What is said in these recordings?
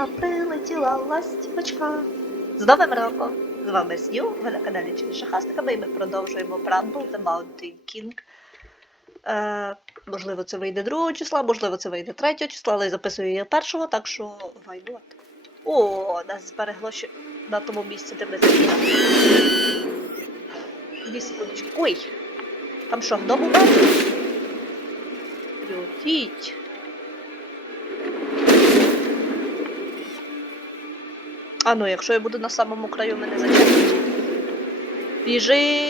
ластівочка, прилетіла ластівочка. З Новим роком! З вами Сню, ви на каналі Через Шахастиками, і ми продовжуємо Bramble The Mountain King. Е, можливо, це вийде 2 числа, можливо, це вийде 3 числа, але я записую її першого, так що why not? О, нас зберегло ще на тому місці, де ми закінчили. Дві секундочки. Ой! Там що, гном умер? Лютіть. А ну, якщо я буду на самому краю, мене зачекають. Біжи.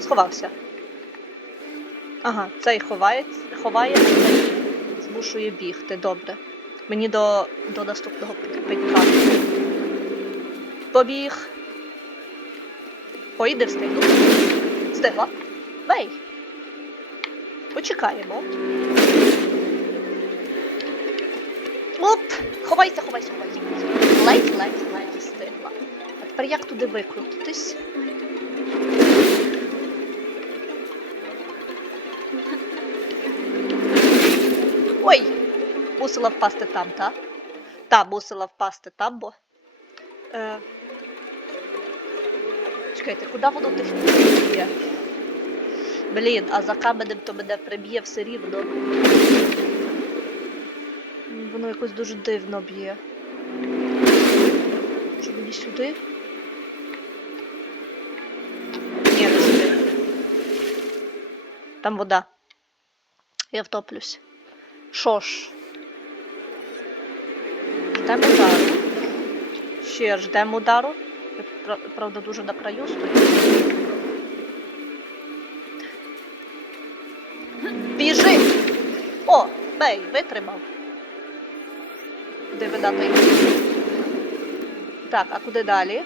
Сховався. Ага, цей ховається, ховає, цей змушує бігти. Добре. Мені до, до наступного пенька. Побіг. Ой, не встигла. Встигла. Бей. Почекаємо. Оп! Ховайся, ховайся, ховайся. Ледь, ледь, ледь встигла. А тепер як туди викрутитись? Ой! Мусила впасти там, та? Та, мусила впасти там, бо. Е... Чекайте, куди воно є? Блін, а за каменем то мене приб'є все рівно. Воно якось дуже дивно б'є. Що мені сюди? Ні, не сюди. Там вода. Я втоплюсь. Що ж? Ждемо удару. Ще ждемо удару. Я, Правда, дуже на краю стою. Біжи! О, бей, витримав. Куди видати? Так, а куди далі?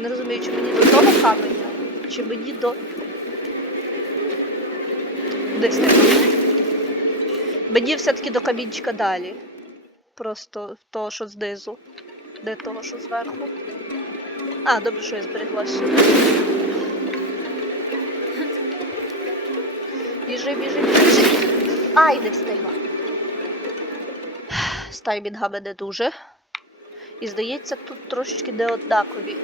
Не розумію, чи мені до того каменя, чи мені до. Десь так. Мені все-таки до камінчика далі. Просто того, що знизу. Де того, що зверху. А, добре, що я зберегла сюди. Біжи, біжи, біжи. Ай, не встигла. З таймінгами не дуже. І здається, тут трошечки неоднакові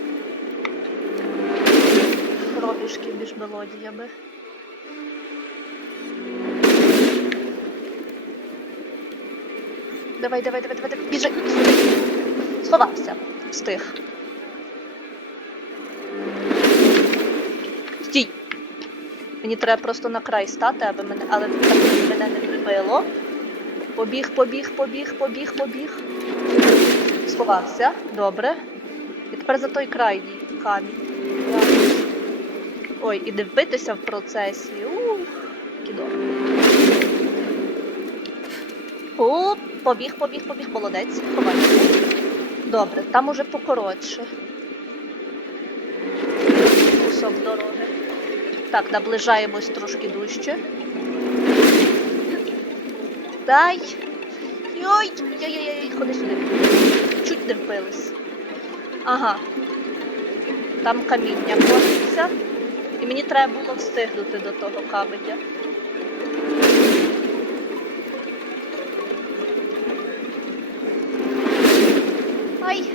проміжки між мелодіями. Давай, давай, давай, давай, давай. біжи. Сховався. Встиг. Стій. Мені треба просто на край стати, аби мене, але мене не прибило. Побіг, побіг, побіг, побіг, побіг. Сховався. Добре. І тепер за той крайній камінь. Ой, і не вбитися в процесі. Ух, кіно. О, побіг, побіг, побіг, молодець. Ховайся. Добре, там уже покоротше. Кусок дороги. Так, наближаємось трошки дужче. Дай. Йой! Йой-йой-йой, ходи сюди. Чуть не вбились. Ага. Там каміння котиться. І мені треба було встигнути до того каменя. Ай!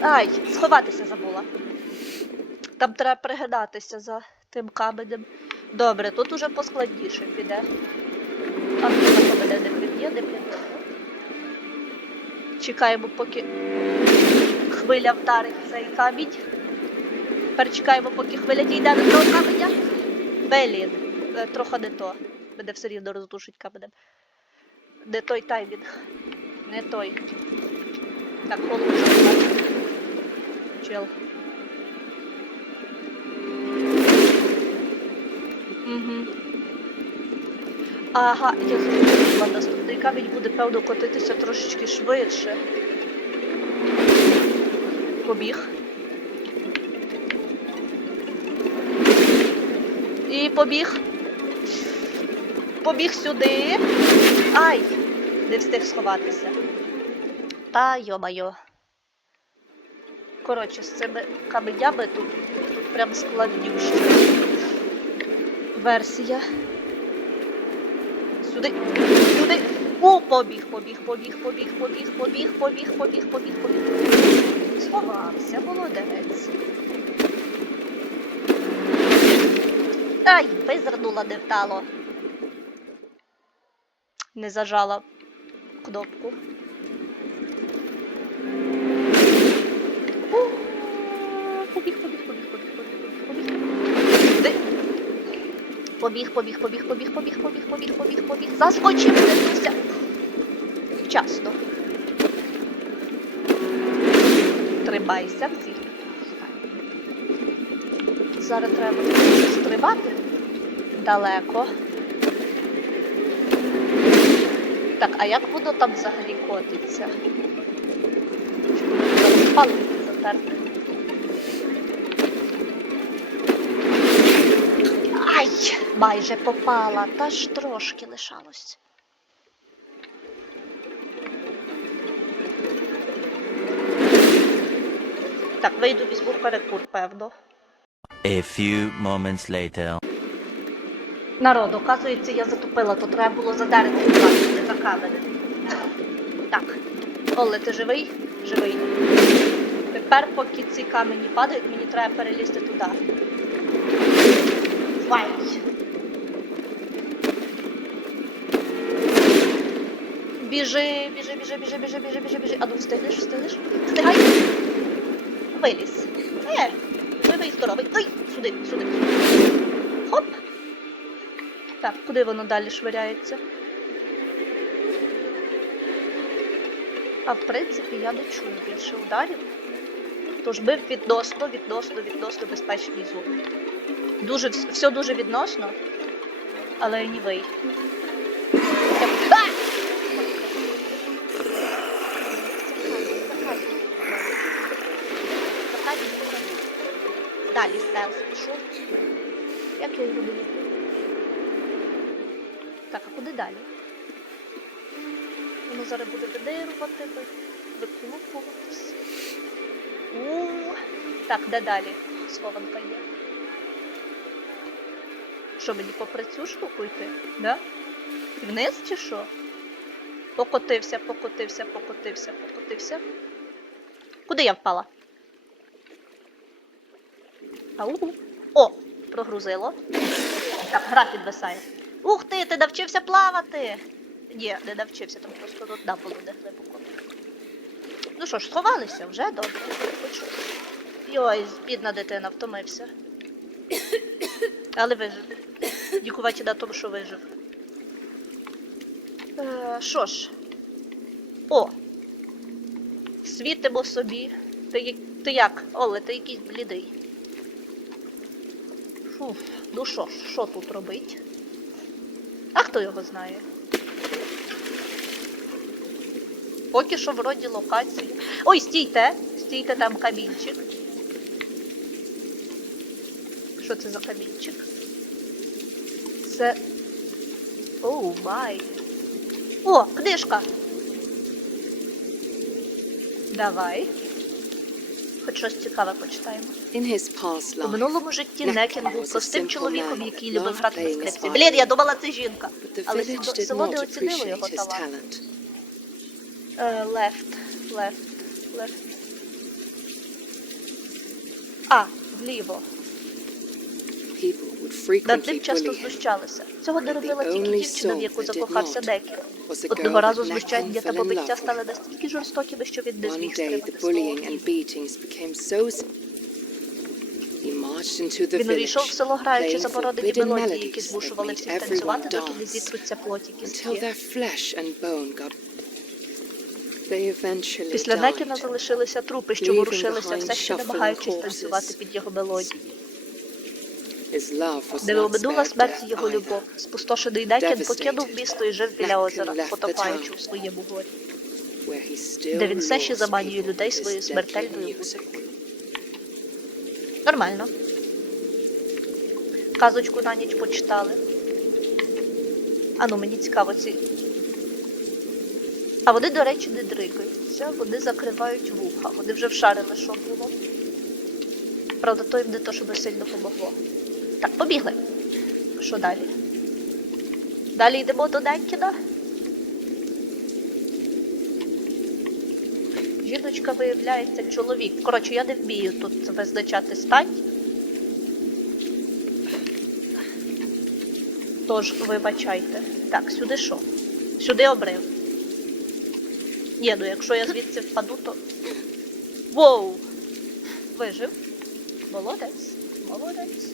Ай, сховатися забула. Там треба пригинатися за тим каменем. Добре, тут уже поскладніше піде. А хто мене не приб'є, не приб'є. Чекаємо, поки хвиля вдарить цей камінь. Тепер чекаємо, поки хвиля дійде до того каменя. Блін, е, трохи не то. Мене все рівно роздушить каменем. Не той таймінг. Не той. Так, забрати. Чел. Ага, я зрозуміла. Наступний камінь буде, певно, котитися трошечки швидше. Побіг. І побіг. Побіг сюди. Ай! Не встиг сховатися. Та йо-майо. Коротше, з цими каменями тут, тут прям складніше. Версія. Сюди. Сюди. О, побіг, побіг, побіг, побіг, побіг, побіг, побіг, побіг, побіг, побіг. Сховався, молодець. Ай, визирнула не вдало. Не зажала кнопку. Побіг, побіг, Побіг, побіг, побіг, побіг, побіг, побіг, побіг, побіг, побіг. Заскочив, вернувся. Вчасно. Тримайся всі. Зараз треба стрибати далеко. Так, а як воно там взагалі котиться? Палець затерти. Майже попала, та ж трошки лишалось. Так, вийду візьму перекур, певно. A few moments later. Народ, оказується, я затупила, то треба було за дерево за камери. Так. Оле, ти живий? Живий. Тепер, поки ці камені падають, мені треба перелізти туди. Вай! Біжи, біжи, біжи, біжи, біжи, біжи, біжи, біжи. А ну встигнеш, встигнеш? Встигай! Виліз. Е, живий, здоровий. Ой, сюди, сюди. Хоп! Так, куди воно далі швиряється? А в принципі я не чую більше ударів. Тож ми відносно, відносно, відносно безпечній зоні. Дуже, все дуже відносно, але anyway. Я... А! Далі стелс пішов. Як я його люблю? Так, а куди далі? Воно зараз буде видирувати, ви- виклупуватись. У, Так, де далі? Схованка є. Що мені попри цю штуку йти? Да? Вниз чи що? Покотився, покотився, покотився, покотився. Куди я впала? Ау. О, прогрузило. Так, гра підвисає. Ух ти, ти навчився плавати! Ні, не навчився, там просто тут дна було не глибоко. Ну що ж, сховалися вже добре. Хоч. Йой, бідна дитина, втомився. Але вижив. Дякувати на тому, що вижив. Е, Що ж? О! Світимо собі. Ти, ти як? Оле, ти якийсь блідий. Фуф, ну що що тут робить? А хто його знає? Поки що вроді локації. Ой, стійте! Стійте там камінчик. Що це за камінчик? Це. Оу, май. О, книжка! Давай. Хоч щось цікаве почитаємо. У минулому житті Некін був простим чоловіком, який любив грати на скрипці. Блін, я думала, це жінка. Але село не оцінило його талант. Лефт, лефт, лефт. А, вліво. Над ним часто знущалися. Цього не робила тільки дівчина, в яку закохався Некін. Одного разу знущання та побиття стали настільки жорстокими, що він не зміг стримати слово. Він увійшов в село, граючи забородені мелодії, які змушували всіх танцювати, доки не зітруться плоті кістки. Після Некіна залишилися трупи, що ворушилися, все ще намагаючись танцювати під його мелодії. Не обминула смерть його любов. Спустошений Некін покинув місто і жив біля озера, потопаючи у своєму горі, де він все ще заманює людей своєю смертельною музикою. Нормально. Казочку на ніч почитали. А ну мені цікаво ці. А вони, до речі, не дригаються, вони закривають вуха. Вони вже вшарили, що було. Правда, то їм не то, щоб сильно помогло. Так, побігли. Що далі? Далі йдемо до Денкіна. Жіночка виявляється чоловік. Коротше, я не вмію тут визначати стать. Тож, вибачайте. Так, сюди що? Сюди обрив. Ні, ну якщо я звідси впаду, то. Воу! Вижив. Молодець. Молодець.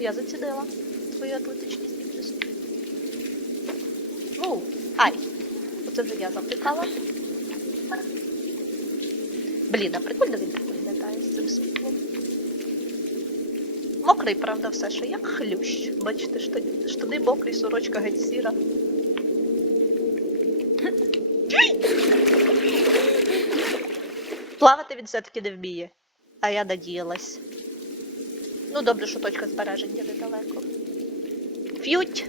Я зацінила твою атлетичні здібності. Воу! Ай! Оце вже я завтикала. Блін, а прикольно він так виглядає з цим світлом. Мокрий, правда, все ще як хлющ. Бачите, штани, штани мокрі, сорочка геть сіра. Плавати він все-таки не вміє, а я надіялась. Ну, добре, що точка збереження недалеко. Ф'ють!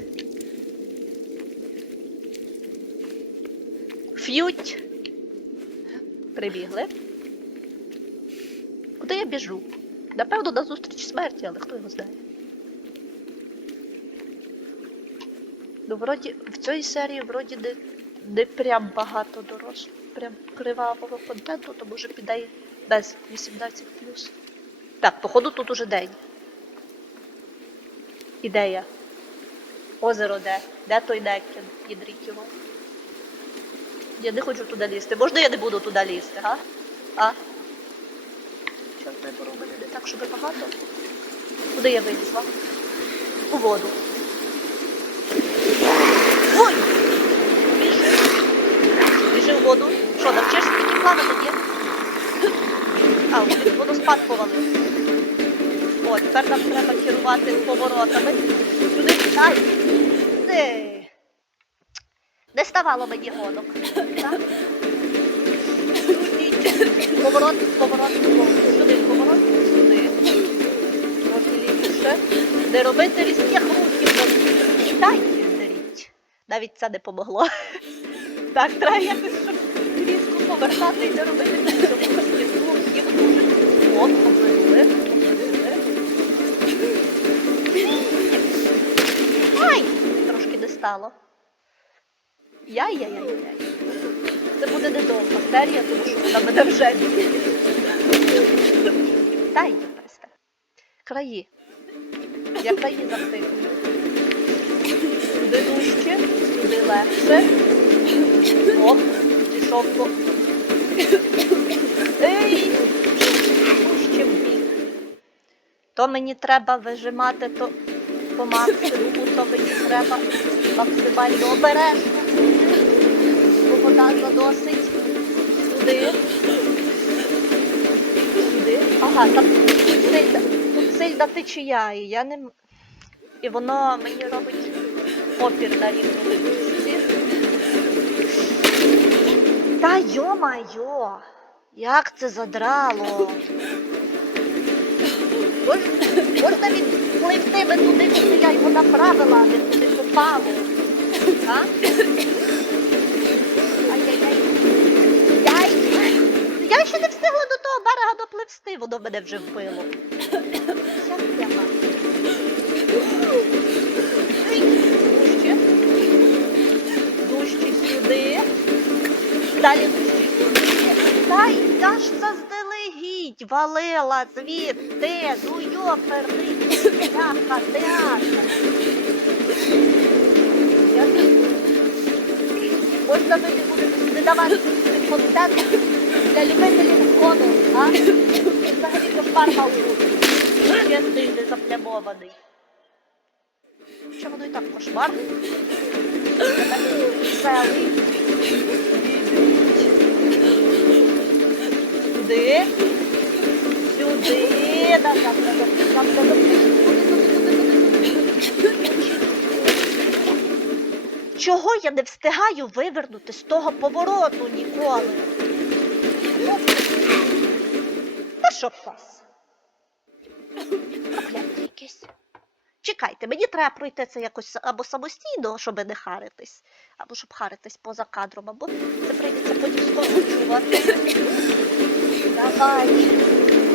Ф'ють! Прибігли. Куди я біжу? Напевно, на зустріч смерті, але хто його знає. Ну, вроді, в цій серії вроді не, не прям багато дорос, прям кривавого контенту, то може піде без 18 Так, походу тут уже день. Ідея. Озеро де? Де той Деккін? Ядріть його. Я не хочу туди лізти. Можна я не буду туди лізти, га? А? Чорт не так, щоб багато. Куди я вилізла? У воду. Ой! Біжи. Біжи в воду. Що, навчишся такі плавати, ні? А, водоспад повалив. О, тепер нам треба керувати поворотами. Сюди дай. Не. Не ставало мені гонок. Так? Поворот, поворот, поворот. Сюди поворот, лівіше. Не робити рухів. бо Дай деріть. Навіть це не помогло. Так, треба якось, щоб різко повертати і не робити різких рухів. Ай! Трошки не стало. Яй-яй-яй-яй. Це буде недовга серія, тому що вона мене вже Та йди перестань. Краї. Я краї завтикую. Сюди дужче, сюди легше. Оп, пішов по. Ей! Дужче в бік. То мені треба вижимати, то по максимуму, то мені треба максимально обережно. Бо вода задосить. Сюди. Сюди. Ага, там сильна, течія, і я не. І воно мені робить опір на місці. Та йо-майо! Як це задрало! Можна, відпливти туди, куди я його направила, а не туди попало. Допливсти, воно мене вже вбило. Дужче. Дужче сюди. Далі дужче сюди. Дай, я ж заздалегідь валила звідти. Ну йоперний. Бляха, театр. Можна не будете не давати контент для любителів коду, а? Взагалі то фарма у чесний, не заплямований. Що воно і так кошмар? Я Веселий. Сюди. Сюди. Назад, назад, назад, назад. Чого я не встигаю вивернути з того повороту ніколи? Щоб. Чекайте, мені треба пройти це якось або самостійно, щоб не харитись, або щоб харитись поза кадром, або це прийдеться потім скорочувати. Давай,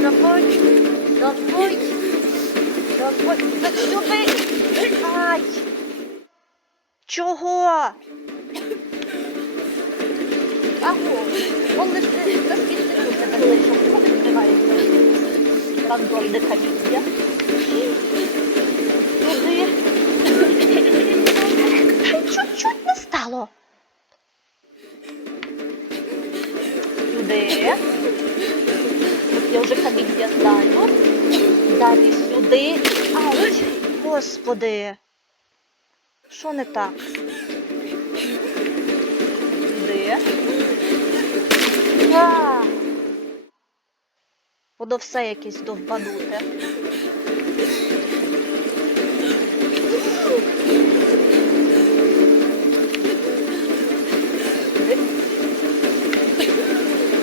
давай, давай, Розводь сюди! Ай! Чого? Аго, он лише наскільки тут тебе вийшов, чого відкривається? Рандомне каміння. Туди. Чуть-чуть не стало. Сюди. Тут я вже каміння знаю. Далі сюди. Ай, господи. Що не так? Сюди. А! Воно все якесь довбануте.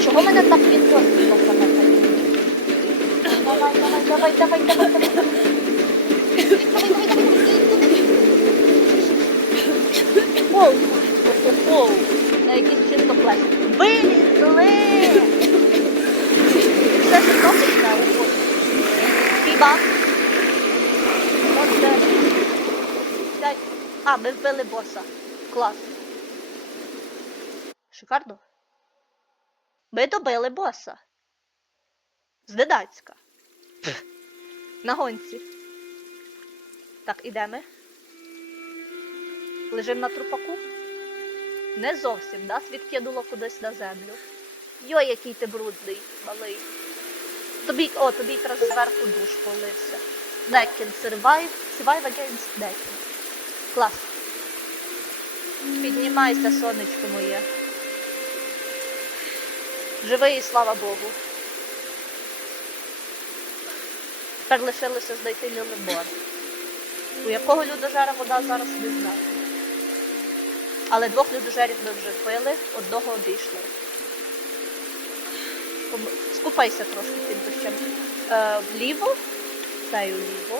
Чого мене так відноситься саме Давай, давай, давай, давай, давай, давай, давай. Воу, воу, на якийсь чисто пластик. Вилізли! Все ж топиться. Хіба? Оце. Дай. А, ми вбили боса. Клас. Шикарно. Ми добили боса. Зненацька. На гонці. Так, ідемо. Лежим на трупаку? Не зовсім, нас відкинуло кудись на землю. Йой, який ти брудний, малий. Тобі, о, тобі якраз зверху душ полився. Некін, survive, survive against Некін. Клас. Піднімайся, сонечко моє. Живий, і слава Богу. Тепер лишилося знайти Лілибор. У якого людожера вода зараз не знаю. Але двох людожерів ми вже вбили, одного обійшли. Скупайся трошки під дощем. Е, вліво, дай уліво.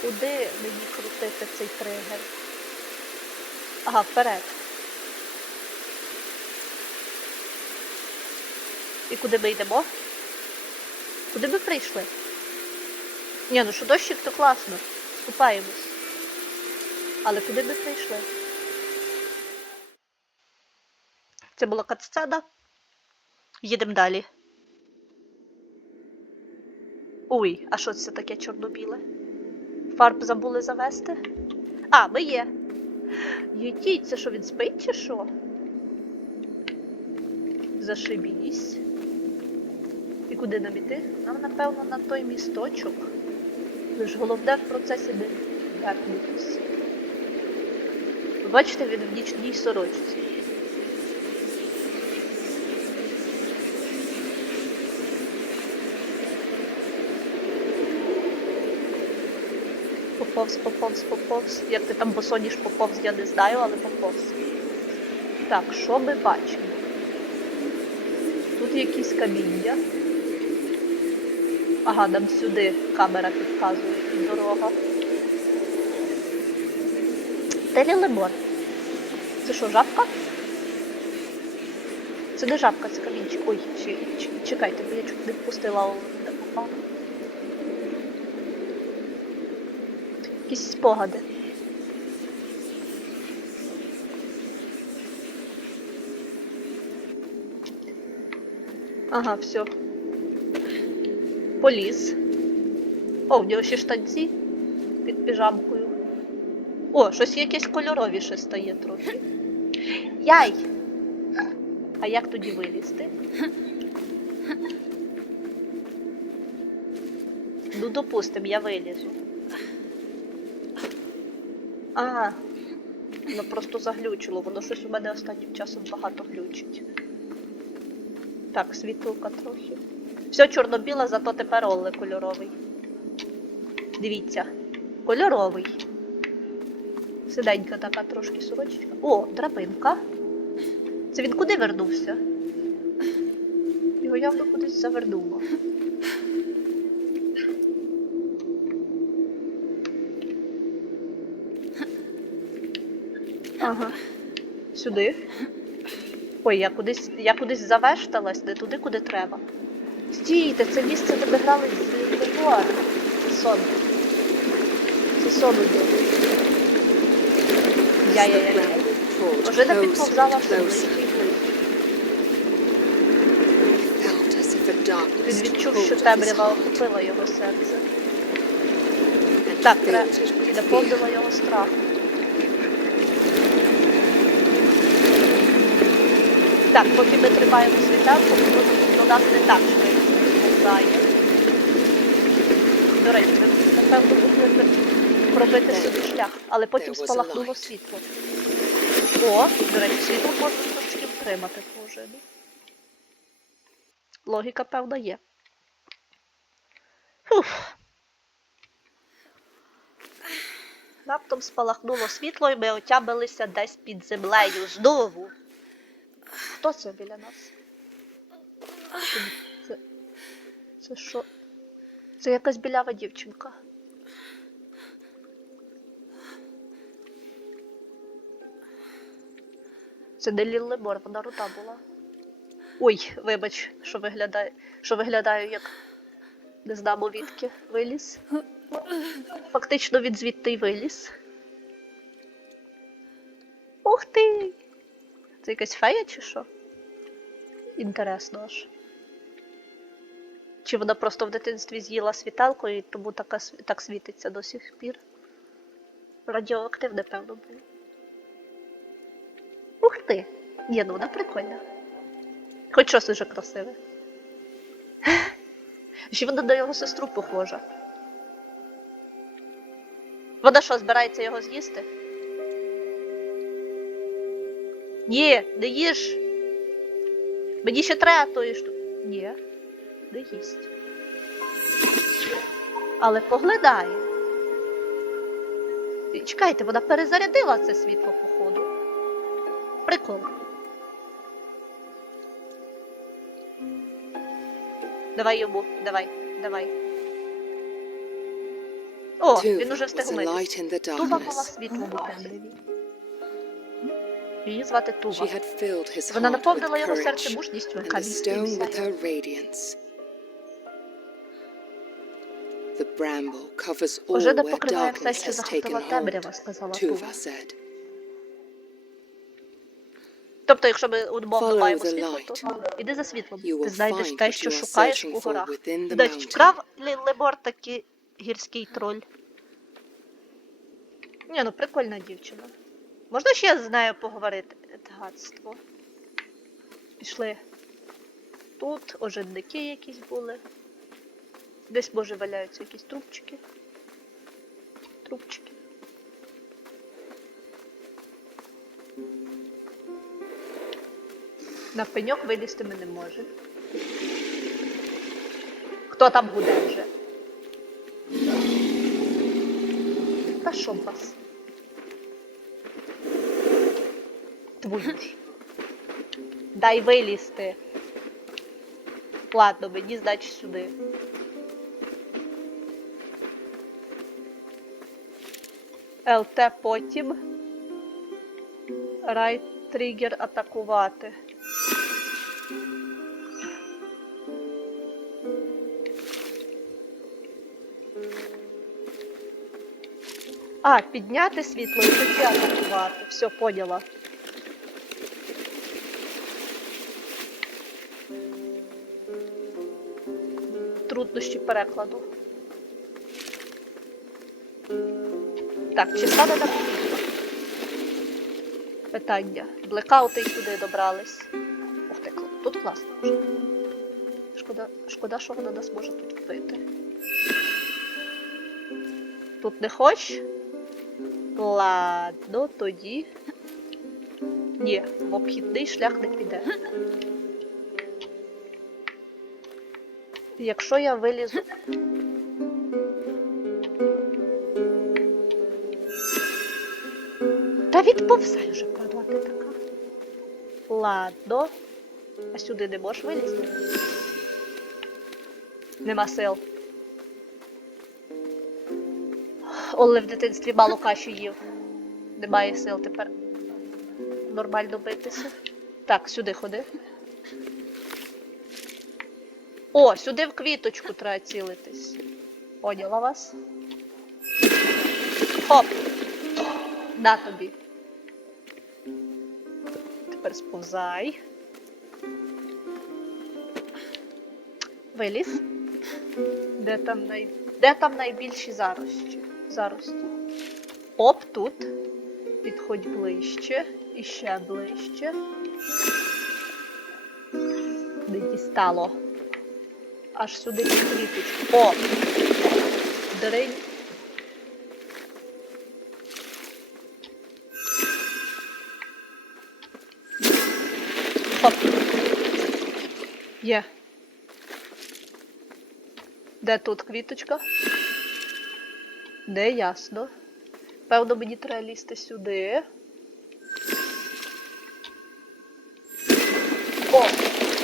Куди мені крутити цей тригер? Ага, вперед. І куди ми йдемо? Куди ми прийшли? Ні, ну що дощик, то класно. Скупаємось. Але куди ми прийшли? Це була катсцена. Їдемо далі. Ой, а що це таке чорно-біле? Фарб забули завести? А, ми є. Єдіть, це що він спить чи що? Зашибісь. І куди нам іти? Нам, напевно, на той місточок. Лиш головне в процесі не вернутися. Ви Бачите, він в нічній сорочці. Поповз, поповз, поповз. Як ти там босоніж поповз, я не знаю, але поповз. Так, що ми бачимо? Тут якісь каміння. Ага, нам сюди камера підказує дорога. Де лілебор? Це що, жабка? Це не жабка, це камінчик. Ой, чекайте, бо я чуть не впустила де попала. Якісь спогади. Ага, все. Поліз. О, в нього ще штанці під піжамкою. О, щось якесь кольоровіше стає трохи. Яй! А як тоді вилізти? Ну, допустим, я вилізу. А, воно просто заглючило, воно щось у мене останнім часом багато глючить. Так, світлка трохи. Все чорно-біле, зато тепер Оле кольоровий. Дивіться, кольоровий. Сиденька така трошки сорочечка. О, драбинка. Це він куди вернувся? Його явно кудись завернуло. Ага. Сюди. Ой, я кудись, я кудись завешталась, не туди, куди треба. Стійте, це місце, де ми грали з Легуар. Це сон. Це сон іде. Я-я-я. Вже closer підповзала все Він відчув, що темрява охопила його серце. Так, і наповнила його страх. Так, поки ми тримаємо світанку, воно нас не так швидко. До речі, напевно, могли пробити собі шлях, але потім спалахнуло світло. О, до речі, світло можна трошки втримати положення. Логіка, певна, є. Фух. Раптом спалахнуло світло, і ми отямилися десь під землею знову. Хто це біля нас? Це, що? Це якась білява дівчинка. Це не Лілли Мор, вона рута була. Ой, вибач, що виглядає, що виглядаю як не знамо відки виліз. Фактично він звідти й виліз. Ух ти! Це якась фея чи що? Інтересно аж. Чи вона просто в дитинстві з'їла світалку і тому така, так світиться до сих пір? Радіоактивне, певно, було. Ух ти! Ні, ну вона прикольна. Хоч щось уже красиве. Ще вона на його сестру похожа. Вона що, збирається його з'їсти? Ні, не їж. Мені ще треба тої штуки. Ні, не їсть. Але поглядає. Чекайте, вона перезарядила це світло, походу. Прикол. Давай йому, давай, давай. О, він уже встиг light in мала світло у темряві. Її звати his Вона наповнила його серце мужністю, яка the where покриває все, що захопила темрява, сказала Тува. Тобто, якщо ми умовно Follow маємо світло, то іди за світлом. Ти знайдеш те, що шукаєш у горах. Значить, вкрав Лебор таки гірський троль. Ні, ну прикольна дівчина. Можна ще з нею поговорити? Гадство. Пішли. Тут ожидники якісь були. Десь, може, валяються якісь трубчики. Трубчики. На пеньок вилізти ми не можемо. Хто там гуде вже? Та що вас? Твою ж. Дай вилізти. Ладно, мені значить сюди. ЛТ потім. Райт тригер атакувати. А, підняти світло і тоді атакувати. Все, поняла. Труднощі перекладу. Так, чи стане світло? Питання. Блекаути й сюди добрались. Ух ти, тут класно. Шкода, шкода, що вона нас може тут вбити. Тут не хоч? Ладно, тоді. Ні, в обхідний шлях не піде. Якщо я вилізу. Та відповзай вже, падла ти така. Ладно. А сюди не можеш вилізти? Нема сил. Оле в дитинстві мало каші їв. Немає сил тепер. нормально битися. Так, сюди ходи. О, сюди в квіточку треба цілитись. Поняла вас? Хоп! На тобі. Тепер сповзай. Виліз. Де там, най... Де там найбільші зарості? зарості? Оп, тут. Підходь ближче. І ще ближче. Не дістало. Аж сюди квіточку. О! Дринь. Хоп. Є. Де тут квіточка? Не ясно. Певно, мені треба лізти сюди. О!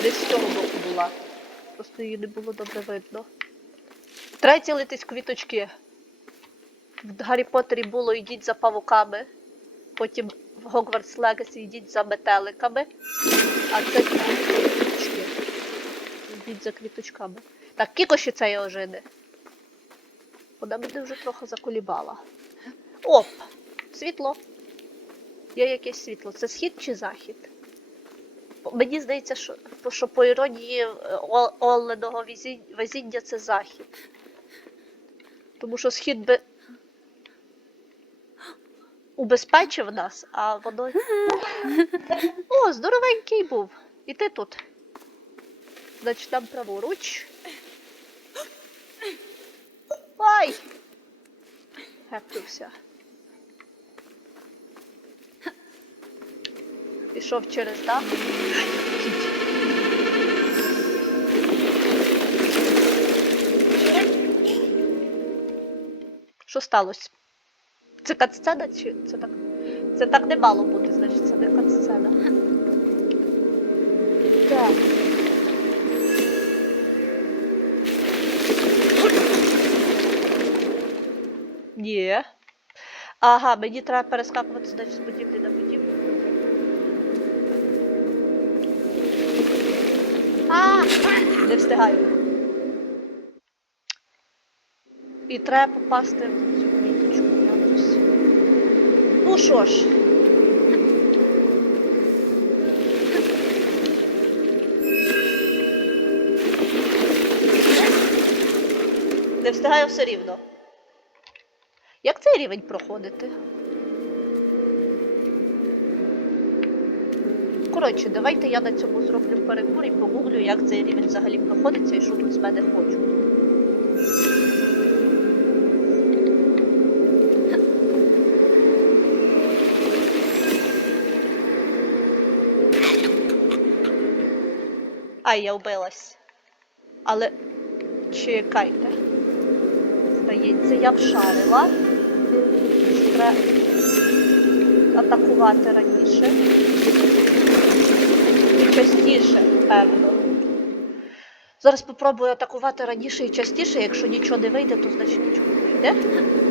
Десь з цього боку була. Просто її не було добре видно. Треба цілитись квіточки. В Гаррі Поттері було йдіть за павуками. Потім Hogwarts Legacy йдіть за метеликами. А це квіточки. Йдіть за квіточками. Так, кікоші цієї ожини. Вона мене вже трохи заколібала. Оп! Світло. Є якесь світло. Це схід чи захід? Мені здається, що, що по іронії е, Ол- Оленого візі- везіння це захід. Тому що схід би убезпечив нас, а воно. О, здоровенький був. І ти тут. Значить, там праворуч. Ай! Гепнувся. Пішов через дах. Що сталося? Це катсцена чи це так? Це так не мало бути, значить це не катсцена. Так. Ні. Ага, мені треба перескакувати значить, з будівлі на будівлю. А! Не встигаю. І треба попасти в цю. Ну що ж. Не встигаю все рівно. Як цей рівень проходити? Коротше, давайте я на цьому зроблю перекур і погуглю, як цей рівень взагалі проходиться і що тут з мене хочуть. Ай, я вбилась. Але чекайте. Здається, я вшарила. Треба атакувати раніше. І частіше, певно. Зараз спробую атакувати раніше і частіше. Якщо нічого не вийде, то значить нічого не вийде.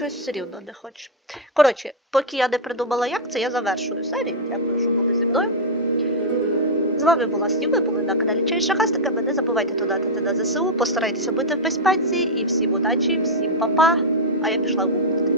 Чогось все рівно не хочеш. Коротше, поки я не придумала, як це, я завершую серію. Дякую, що були зі мною. З вами була Сню, ви були на каналі Чай Шахастика. Не забувайте донатити на ЗСУ, постарайтеся бути в безпеці і всім удачі, всім па-па. А я пішла гуглити.